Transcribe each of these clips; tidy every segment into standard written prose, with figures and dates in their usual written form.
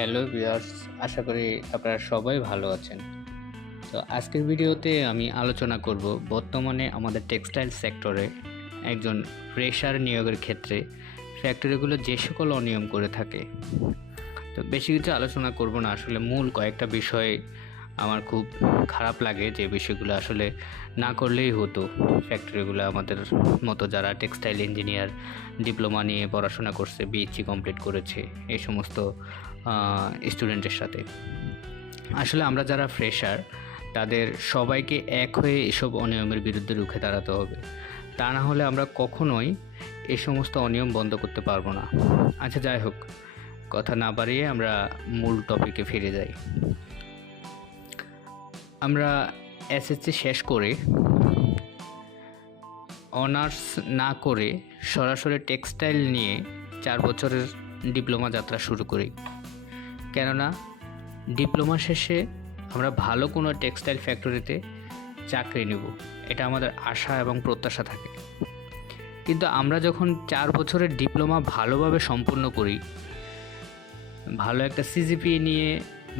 Hello viewers, আশা করি আপনারা সবাই ভালো আছেন। তো আজকের ভিডিওতে আমি আলোচনা করব বর্তমানে আমাদের টেক্সটাইল সেক্টরে একজন ফ্রেশার নিয়োগের ক্ষেত্রে ফ্যাক্টরিগুলো যে সকল অনিয়ম করে থাকে। তো বেশি কিছু আলোচনা করব না, আসলে মূল কয়েকটা বিষয় আমার খুব খারাপ লাগে, যে বিষয়গুলো আসলে না করলেই হতো। ফ্যাক্টরিগুলো আমাদের মতো যারা টেক্সটাইল ইঞ্জিনিয়ার ডিপ্লোমা নিয়ে পড়াশোনা করছে, বিএসসি কমপ্লিট করেছে, এই সমস্ত স্টুডেন্টের সাথে আসলে আমরা যারা ফ্রেশার তাদের সবাইকে এক হয়ে এসব অনিয়মের বিরুদ্ধে রুখে দাঁড়াতে হবে। তা না হলে আমরা কখনোই এই সমস্ত অনিয়ম বন্ধ করতে পারবো না। আচ্ছা, যাই হোক, কথা না বাড়িয়ে আমরা মূল টপিকে ফিরে যাই। আমরা এসএসসি শেষ করে অনার্স না করে সরাসরি টেক্সটাইল নিয়ে 4 বছরের ডিপ্লোমা যাত্রা শুরু করি, কেননা ডিপ্লোমা শেষে আমরা ভালো কোনো টেক্সটাইল ফ্যাক্টরিতে চাকরি নেব, এটা আমাদের আশা এবং প্রত্যাশা থাকে। কিন্তু আমরা যখন 4 বছরের ডিপ্লোমা ভালোভাবে সম্পূর্ণ করি, ভালো একটা সিজিপিএ নিয়ে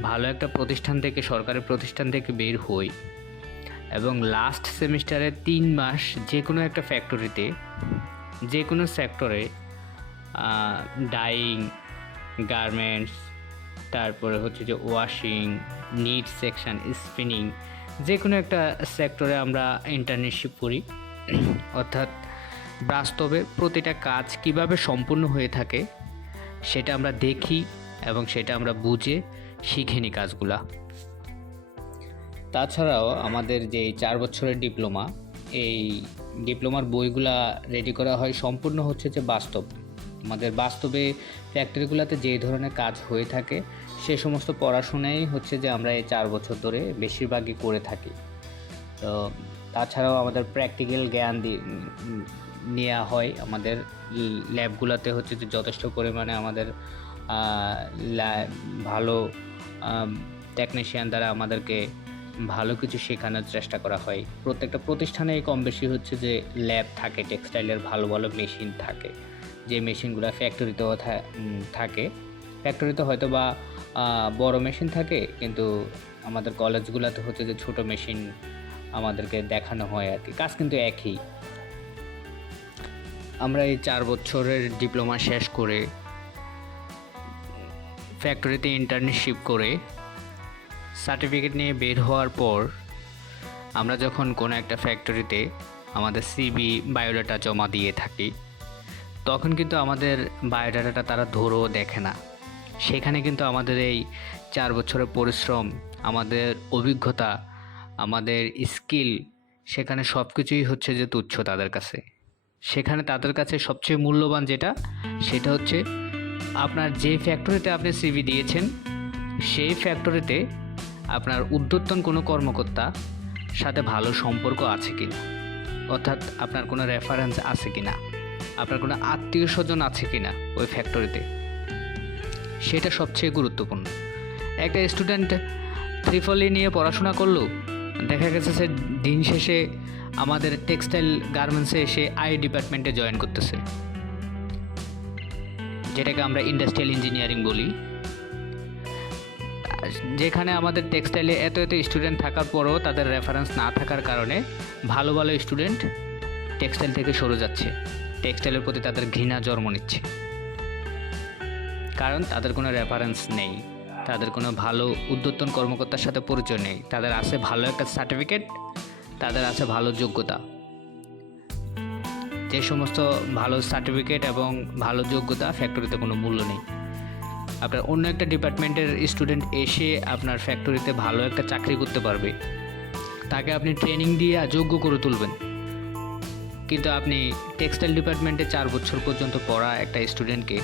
ভালো একটা প্রতিষ্ঠান থেকে, সরকারি প্রতিষ্ঠান থেকে বের হই এবং লাস্ট সেমিস্টারে 3 মাস যে কোনো একটা ফ্যাক্টরিতে, যে কোনো সেক্টরে, ডাইং, গার্মেন্টস, তারপরে হচ্ছে যে ওয়াশিং, নিট সেকশন, স্পিনিং, যে কোনো একটা সেক্টরে আমরা ইন্টার্নশিপ করি। অর্থাৎ বাস্তবে প্রতিটা কাজ কিভাবে সম্পূর্ণ হয়ে থাকে সেটা আমরা দেখি এবং সেটা আমরা বুঝে শিখে নিই কাজগুলা। তাছাড়াও আমাদের যে 4 বছরের ডিপ্লোমা, এই ডিপ্লোমার বইগুলা রেডি করা হয় সম্পূর্ণ হচ্ছে যে বাস্তব, আমাদের বাস্তবে ফ্যাক্টরিগুলোতে যে ধরনের কাজ হয়ে থাকে সে সমস্ত পড়াশোনাই হচ্ছে যে আমরা এই 4 বছর ধরে বেশিরভাগই করে থাকি। তো তাছাড়াও আমাদের প্র্যাকটিক্যাল জ্ঞান নেওয়া হয়। আমাদের ল্যাবগুলোতে হচ্ছে যে যথেষ্ট পরিমাণে আমাদের ভালো টেকনিশিয়ান দ্বারা আমাদেরকে ভালো কিছু শেখানোর চেষ্টা করা হয়। প্রত্যেকটা প্রতিষ্ঠানেই কম বেশি হচ্ছে যে ল্যাব থাকে, টেক্সটাইলের ভালো ভালো মেশিন থাকে, যে মেশিনগুলো ফ্যাক্টরিতেও থাকে। ফ্যাক্টরিতে হয়তো বা বড় মেশিন থাকে, কিন্তু আমাদের কলেজগুলোতে হচ্ছে যে ছোট মেশিন আমাদেরকে দেখানো হয় আর কি, কাজ কিন্তু একই। আমরা এই 4 বছরের ডিপ্লোমা শেষ করে ফ্যাক্টরিতে ইন্টার্নশিপ করে সার্টিফিকেট নিয়ে বের হওয়ার পর আমরা যখন কোনো একটা ফ্যাক্টরিতে আমাদের সিভি, বায়োডাটা জমা দিয়ে থাকি, তখন কিন্তু আমাদের বায়োডাটাটা তারা ধরেও দেখে না। সেখানে কিন্তু আমাদের এই 4 বছরের পরিশ্রম, আমাদের অভিজ্ঞতা, আমাদের স্কিল, সেখানে সব কিছুই হচ্ছে যে তুচ্ছ তাদের কাছে। সেখানে তাদের কাছে সবচেয়ে মূল্যবান যেটা, সেটা হচ্ছে আপনার যে ফ্যাক্টরিতে আপনি সিভি দিয়েছেন সেই ফ্যাক্টরিতে আপনার ঊর্ধ্বতন কোনো কর্মকর্তা সাথে ভালো সম্পর্ক আছে কিনা, অর্থাৎ আপনার কোনো রেফারেন্স আছে কিনা, আপনার কোনো আত্মীয় স্বজন আছে কিনা ওই ফ্যাক্টরিতে, সেটা সবচেয়ে গুরুত্বপূর্ণ। একটা স্টুডেন্ট ট্রিপল-ই নিয়ে পড়াশোনা করলো, দেখা গেছে সে দিন শেষে আমাদের টেক্সটাইল গার্মেন্টসে এসে আই ডিপার্টমেন্টে জয়েন করতেছে, যেটাকে আমরা ইন্ডাস্ট্রিয়াল ইঞ্জিনিয়ারিং বলি। যেখানে আমাদের টেক্সটাইলে এত এত স্টুডেন্ট থাকার পরও তাদের রেফারেন্স না থাকার কারণে ভালো ভালো স্টুডেন্ট টেক্সটাইল থেকে সরে যাচ্ছে, টেক্সটাইলের প্রতি তাদের ঘৃণা জন্ম নিচ্ছে, কারণ তাদের কোনো রেফারেন্স নেই, তাদের কোনো ভালো ঊর্ধ্বতন কর্মকর্তার সাথে পরিচয় নেই। তাদের আছে ভালো একটা সার্টিফিকেট, তাদের আছে ভালো যোগ্যতা। যে সমস্ত ভালো সার্টিফিকেট এবং ভালো যোগ্যতা ফ্যাক্টরিতে কোনো মূল্য নেই। আপনার অন্য একটা ডিপার্টমেন্টের স্টুডেন্ট এসে আপনার ফ্যাক্টরিতে ভালো একটা চাকরি করতে পারবে, তাকে আপনি ট্রেনিং দিয়ে যোগ্য করে তুলবেন। কিন্তু আপনি টেক্সটাইল ডিপার্টমেন্টে 4 বছর পর্যন্ত পড়া একটা স্টুডেন্টকে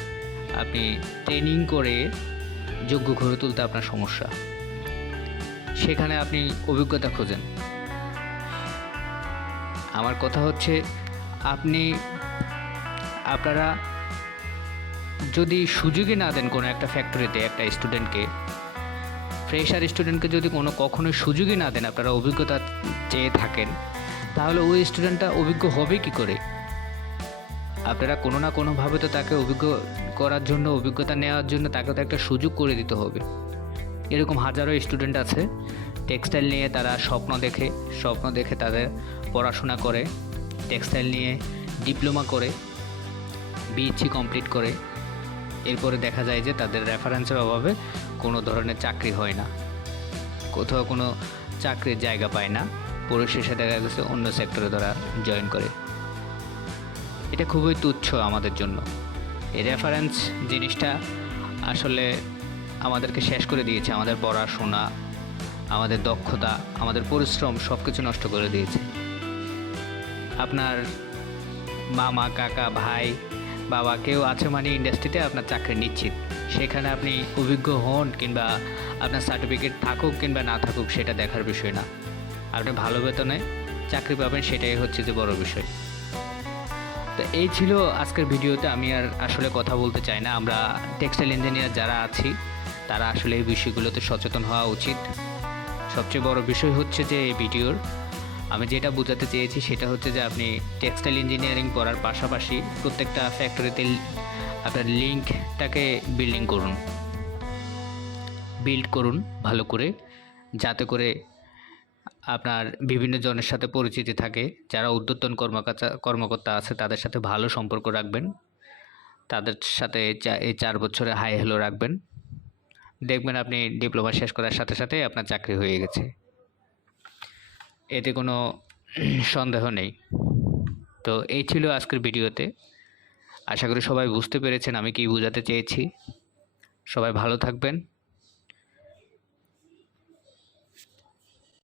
আপনি ট্রেনিং করে যোগ্য করে তুলতে আপনার সমস্যা। সেখানে আপনি অভিজ্ঞতা খোঁজেন। আমার কথা হচ্ছে, আপনারা যদি সুযোগই না দেন কোনো একটা ফ্যাক্টরিতে একটা স্টুডেন্টকে, ফ্রেশার স্টুডেন্টকে যদি কখনোই সুযোগই না দেন, আপনারা অভিজ্ঞতা চেয়ে থাকেন, তাহলে ওই স্টুডেন্টটা অভিজ্ঞ হবে কি করে? আপনারা কোনো না কোনোভাবে তো তাকে অভিজ্ঞ করার জন্য, অভিজ্ঞতা নেওয়ার জন্য তাকে তো একটা সুযোগ করে দিতে হবে। এরকম হাজারো স্টুডেন্ট আছে টেক্সটাইল নিয়ে, তারা স্বপ্ন দেখে তাদের পড়াশোনা করে, টেক্সটাইল নিয়ে ডিপ্লোমা করে, বিএসসি কমপ্লিট করে, এরপরে দেখা যায় যে তাদের রেফারেন্সের অভাবে কোনো ধরনের চাকরি হয় না, কোথাও কোনো চাকরির জায়গা পায় না, পরিশেষে দেখা গেছে অন্য সেক্টরে তারা জয়েন করে। এটা খুবই তুচ্ছ আমাদের জন্য। এই রেফারেন্স জিনিসটা আসলে আমাদেরকে শেষ করে দিয়েছে, আমাদের পড়াশোনা, আমাদের দক্ষতা, আমাদের পরিশ্রম সব কিছু নষ্ট করে দিয়েছে। আপনার মামা, কাকা, ভাই, বাবা কেউ আছে মানে ইন্ডাস্ট্রিতে আপনার চাকরি নিশ্চিত। সেখানে আপনি অভিজ্ঞ হন কিংবা আপনার সার্টিফিকেট থাকুক কিংবা না থাকুক সেটা দেখার বিষয় না, আপনি ভালো বেতনে চাকরি পাবেন, সেটাই হচ্ছে যে বড় বিষয়। তো এই ছিল আজকের ভিডিওতে। আমি আর আসলে কথা বলতে চাই না। আমরা টেক্সটাইল ইঞ্জিনিয়ার যারা আছি তারা আসলে এই বিষয়গুলোতে সচেতন হওয়া উচিত। সবচেয়ে বড় বিষয় হচ্ছে যে এই ভিডিওর আমি যেটা বোঝাতে চেয়েছি সেটা হচ্ছে যে আপনি টেক্সটাইল ইঞ্জিনিয়ারিং পড়ার পাশাপাশি প্রত্যেকটা ফ্যাক্টরিতে আপনার লিঙ্কটাকে বিল্ড করুন ভালো করে, যাতে করে আপনার বিভিন্ন জনের সাথে পরিচিতি থাকে। যারা ঊর্ধ্বতন কর্মকর্তা আছে তাদের সাথে ভালো সম্পর্ক রাখবেন, তাদের সাথে এই 4 বছরে হাই হ্যালো রাখবেন। দেখবেন আপনি ডিপ্লোমা শেষ করার সাথে সাথে আপনার চাকরি হয়ে গেছে, এতে কোনো সন্দেহ নেই। তো এই ছিল আজকের ভিডিওতে। আশা করি সবাই বুঝতে পেরেছেন আমি কী বোঝাতে চেয়েছি। সবাই ভালো থাকবেন।